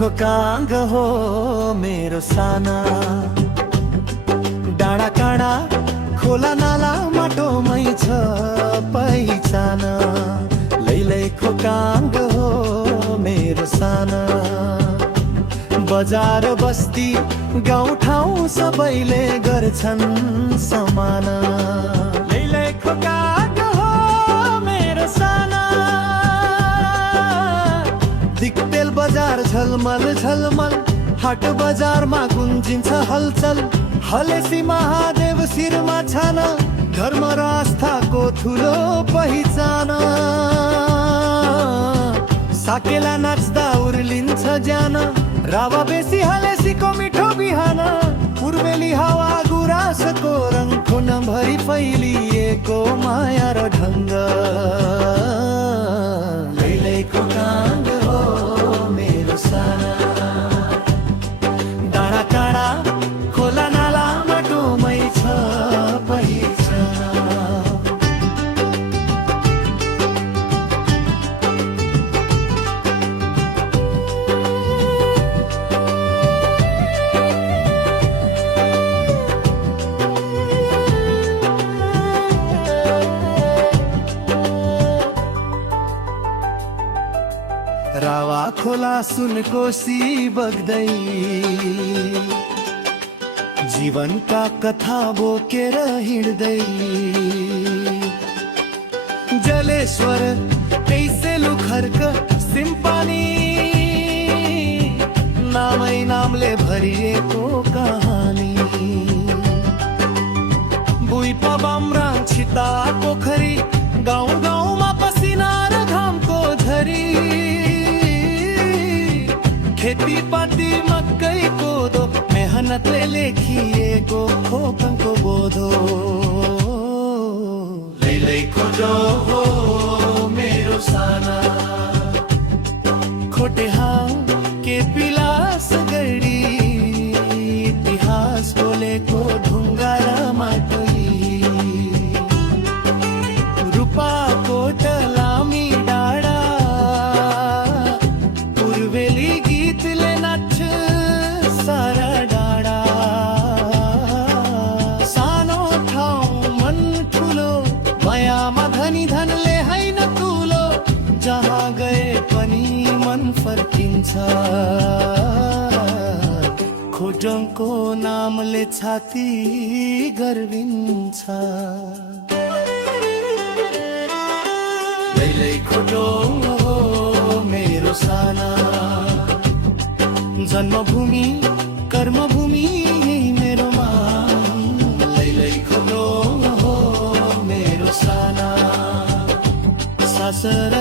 खोकाङ्ग हो मेरो साना। डाँडा काँडा खोला नाला माटोमै छ पहिचान। लैलै खोकाङ्ग हो मेरो साना। बजार बस्ती गाउँठाउँ सबैले गर्छन् समान। लैलै खोकाङ्ग हो मेरो साना। दिक्तेल बजार झलमल झलमल, हाट बजारमा गुन्जिन्छ हलचल। हलेसी महादेव शिरमा छान, धर्म र आस्थाको ठुलो पहिचान। साकेला नाच्दा उर्लिन्छ ज्यान, रावा बेसी हलेसीको मिठो बिहान। पूर्वेली हावा गुराँसको रङ, खुनभरि फैलिएको माया र ढङ्ग। लैलै खोकाङ्ग हो मेरो साना। डाँडा काँडा खोला नाला माटोमै छ पहिचान। रावा खोला सुनकोशी बग्दै, जीवनका कथा बोकेर हिँड्दै। जलेश्वर कैसेलु खर्क सिम्पानी, नामै नामले भरिएको कहानी। बुइपा बामराङ छिता पोखरी, गाउँ गाउँमा पसिना र घामको झरी। खेतीपाती मकै कोदो, मेहनतले लेखिएको खोकाङको बोधो। लैलै खोजो हो मेरो साना। खोटेहा के पिलास गढी, इतिहास बोलेको ढुङ्गा र माटोली। रूपाको टलामी डाँडा, पूर्वेली गीतले नाच्छ सारा डाँडा। सानो ठाउँ मन ठुलो, मायामा धनी धनले हैन तुलो। जहाँ गए पनि मन फर्किन्छ, खोटाङको नामले छाती गर्विन्छ। लैलै खोटाङ हो मेरो साना। जन्मभूमि कर्मभूमि मेरो मान। लैलै खोटाङ हो मेरो साना। सासर